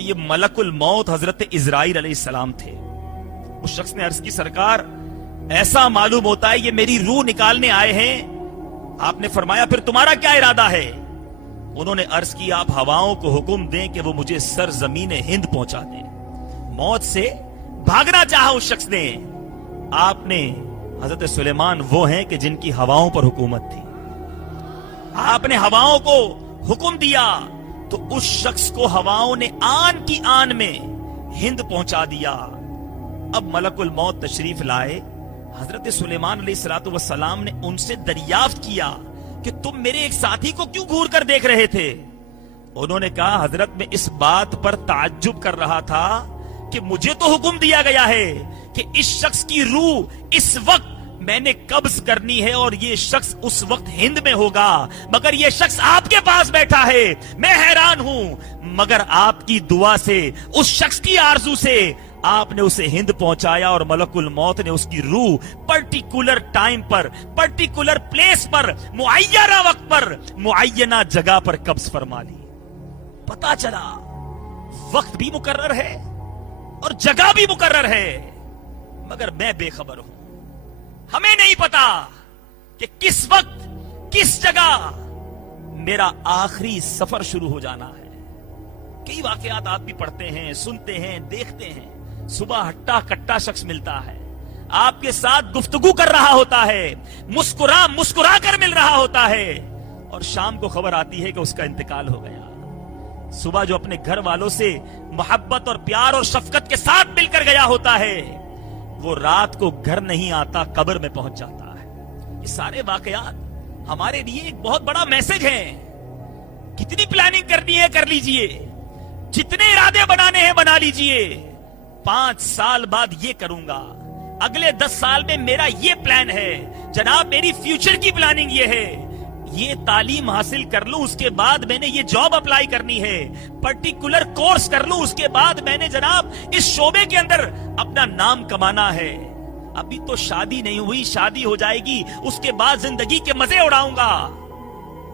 کہ یہ ملک الموت حضرت اسرائیل علیہ السلام تھے. اس شخص نے عرض کی سرکار ایسا معلوم ہوتا ہے یہ میری روح نکالنے آئے ہیں. آپ نے فرمایا پھر تمہارا کیا ارادہ ہے؟ انہوں نے عرض کی آپ ہواؤں کو حکم دیں کہ وہ مجھے سرزمین ہند پہنچا دیں. موت سے بھاگنا چاہا اس شخص نے. آپ نے حضرت سلیمان وہ ہیں کہ جن کی ہواؤں پر حکومت تھی. آپ نے ہواؤں کو حکم دیا تو اس شخص کو ہواؤں نے آن کی آن میں ہند پہنچا دیا. اب ملک الموت تشریف لائے. حضرت سلیمان علیہ السلام نے ان سے دریافت کیا کہ تم میرے ایک ساتھی کو کیوں گھور کر دیکھ رہے تھے؟ انہوں نے کہا حضرت میں اس بات پر تعجب کر رہا تھا کہ مجھے تو حکم دیا گیا ہے کہ اس شخص کی روح اس وقت میں نے قبض کرنی ہے اور یہ شخص اس وقت ہند میں ہوگا، مگر یہ شخص آپ کے پاس بیٹھا ہے. میں حیران ہوں، مگر آپ کی دعا سے، اس شخص کی آرزو سے آپ نے اسے ہند پہنچایا اور ملک الموت نے اس کی روح پرٹیکولر ٹائم پر، پرٹیکولر پلیس پر، معینہ وقت پر، معینہ جگہ پر قبض فرما لی. پتا چلا وقت بھی مقرر ہے اور جگہ بھی مقرر ہے، مگر میں بے خبر ہوں. ہمیں نہیں پتا کہ کس وقت کس جگہ میرا آخری سفر شروع ہو جانا ہے. کئی واقعات آپ بھی پڑھتے ہیں، سنتے ہیں، دیکھتے ہیں. صبح ہٹا کٹا شخص ملتا ہے، آپ کے ساتھ گفتگو کر رہا ہوتا ہے، مسکرا کر مل رہا ہوتا ہے، اور شام کو خبر آتی ہے کہ اس کا انتقال ہو گیا. صبح جو اپنے گھر والوں سے محبت اور پیار اور شفقت کے ساتھ مل کر گیا ہوتا ہے، وہ رات کو گھر نہیں آتا، قبر میں پہنچ جاتا ہے. یہ سارے واقعات ہمارے لیے ایک بہت بڑا میسج ہے. کتنی پلاننگ کرنی ہے کر لیجئے، جتنے ارادے بنانے ہیں بنا لیجئے. 5 سال بعد یہ کروں گا، اگلے 10 سال میں میرا یہ پلان ہے، جناب میری فیوچر کی پلاننگ یہ ہے، یہ تعلیم حاصل کر لوں اس کے بعد میں نے یہ جاب اپلائی کرنی ہے، پرٹیکولر کورس کر لوں اس کے بعد میں نے جناب اس شعبے کے اندر اپنا نام کمانا ہے. ابھی تو شادی نہیں ہوئی، شادی ہو جائے گی، اس کے بعد زندگی کے مزے اڑاؤں گا.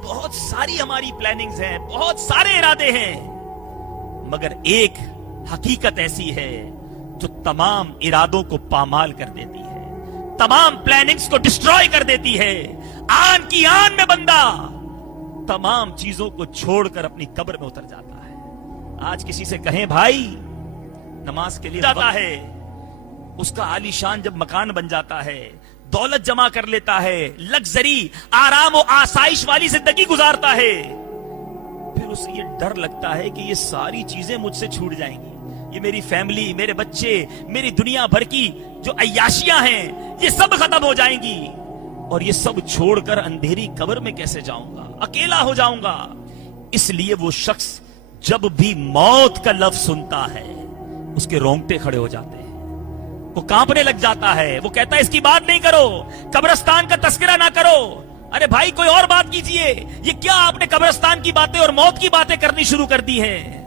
بہت ساری ہماری پلاننگز ہیں، بہت سارے ارادے ہیں، مگر ایک حقیقت ایسی ہے جو تمام ارادوں کو پامال کر دیتی ہے، تمام پلاننگز کو ڈسٹروائے کر دیتی ہے. آن کی آن میں بندہ تمام چیزوں کو چھوڑ کر اپنی قبر میں اتر جاتا ہے. آج کسی سے کہیں بھائی نماز کے لیے جاتا ہے، اس کا عالی شان جب مکان بن جاتا ہے، دولت جمع کر لیتا ہے، لگژری آرام و آسائش والی زندگی گزارتا ہے، پھر اسے یہ ڈر لگتا ہے کہ یہ ساری چیزیں مجھ سے چھوٹ جائیں گی، یہ میری فیملی، میرے بچے، میری دنیا بھر کی جو عیاشیاں ہیں یہ سب ختم ہو جائیں گی، اور یہ سب چھوڑ کر اندھیری قبر میں کیسے جاؤں گا، اکیلا ہو جاؤں گا. اس لیے وہ شخص جب بھی موت کا لفظ سنتا ہے اس کے رونگٹے کھڑے ہو جاتے ہیں، وہ کانپنے لگ جاتا ہے، وہ کہتا ہے اس کی بات نہیں کرو، قبرستان کا تذکرہ نہ کرو. ارے بھائی کوئی اور بات کیجئے، یہ کیا آپ نے قبرستان کی باتیں اور موت کی باتیں کرنی شروع کر دی ہیں؟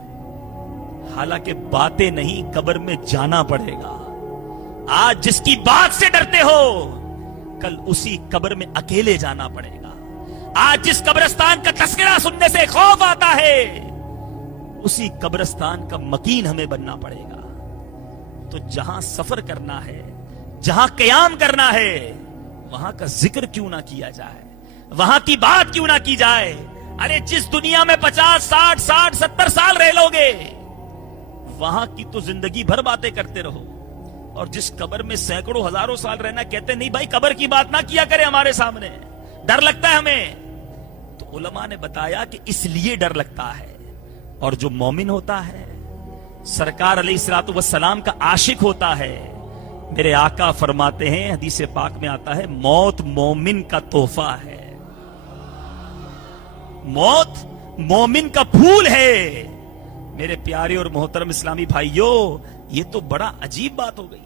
حالانکہ باتیں نہیں، قبر میں جانا پڑے گا. آج جس کی بات سے ڈرتے ہو کل اسی قبر میں اکیلے جانا پڑے گا. آج جس قبرستان کا تذکرہ سننے سے خوف آتا ہے اسی قبرستان کا مکین ہمیں بننا پڑے گا. تو جہاں سفر کرنا ہے، جہاں قیام کرنا ہے، وہاں کا ذکر کیوں نہ کیا جائے، وہاں کی بات کیوں نہ کی جائے. ارے جس دنیا میں 50 60 70 سال رہ لوگے وہاں کی تو زندگی بھر باتیں کرتے رہو، اور جس قبر میں سینکڑوں ہزاروں سال رہنا کہتے نہیں بھائی قبر کی بات نہ کیا کرے ہمارے سامنے، ڈر لگتا ہے ہمیں. تو علماء نے بتایا کہ اس لیے ڈر لگتا ہے. اور جو مومن ہوتا ہے، سرکار علیہ الصلوۃ والسلام کا عاشق ہوتا ہے، میرے آقا فرماتے ہیں، حدیث پاک میں آتا ہے، موت مومن کا تحفہ ہے، موت مومن کا پھول ہے. میرے پیارے اور محترم اسلامی بھائیوں، یہ تو بڑا عجیب بات ہو گئی.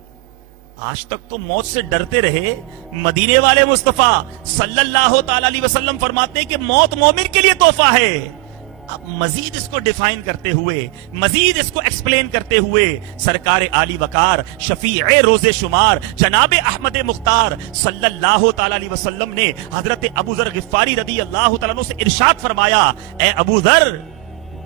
آج تک تو موت سے ڈرتے رہے، مدینے والے مصطفیٰ صلی اللہ تعالی علیہ وسلم فرماتے ہیں کہ موت مومن کے لیے تحفہ ہے. اب مزید اس کو ڈیفائن کرتے ہوئے، مزید اس کو ایکسپلین کرتے ہوئے، سرکار عالی وقار شفیع روز شمار جناب احمد مختار صلی اللہ تعالی علیہ وسلم نے حضرت ابو ذر غفاری رضی اللہ تعالیٰ عنہ سے ارشاد فرمایا، اے ابو ذر